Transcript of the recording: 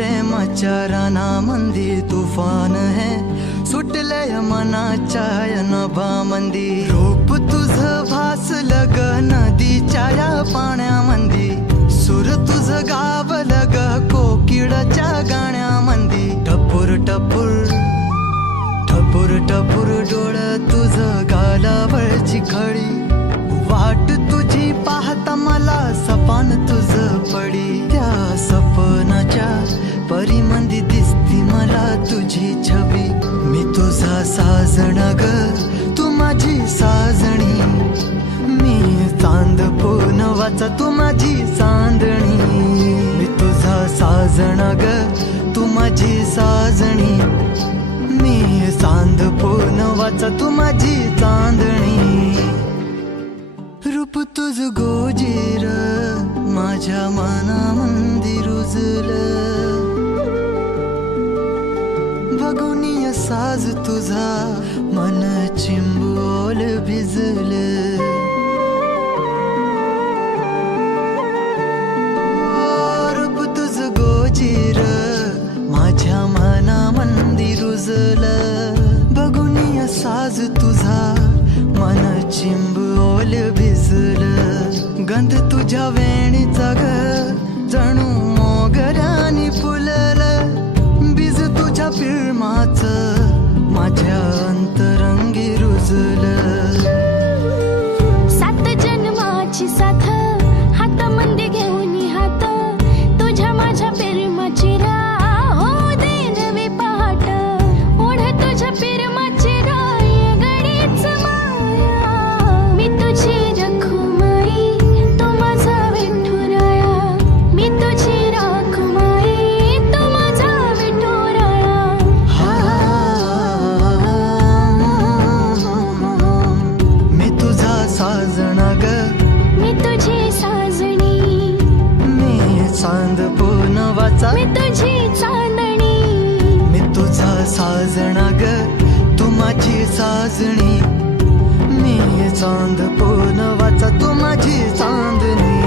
प्रेमाच्या रानामंदी तुफान है सुटलय मनाच्या नभामंदी रूप तुझं भासलं ग नदीच्या या पाण्यामंदी सूर तुझं गावलं ग कोकिळाच्या गाण्यामंदी टपूर टपूर टपूर टपूर डोळं तुझं गालावरची खडी वाट तुझी पाहता मला सपान तुझं पडी त्या सपनाच्या परीमंदी दिसती मला तुझी छबी मी तुझा साजण ग तू माझी साजणी मी चांद पूनवाचा तू माझी चांदणी मी तुझा साजण ग तू माझी साजणी मी चांद पूनवाचा तू माझी चांदणी रूप तुझ गोजीर माझ्या मनामंदी रुजलं बघुनिय साज तुझा मन चिंबोल भिजलं रूप तुझ गोजीर माझ्या मनामंदी रुजलं बघुनिय साज तुझा मन चिंबोल भिजलं गंध तुझ्या वेणीचा ग जणू मोगऱ्यानी फुललं बीज तुझ्या पिळमाचं माझ्या अंतरंगी रुजलं सात जन्माची साथ हातामंदी घेऊन हात तुझ्या माझ्या प्रेमाची राह हो दे नवी पहाट ओढ तुझ्या प्रेमाची राह ये गडीच माया मी तुझी रखुमाई तो माझा विठुराया मी तुझी रखुमाई तो माझा विठुराया मी तुझा साजणा ग मी तुझी साजणी मी चांद पूनवाचा मी तुझी चांदणी मी तुझा साजणा ग तू माझी साजणी मी चांद पूनवाचा तू माझी चांदणी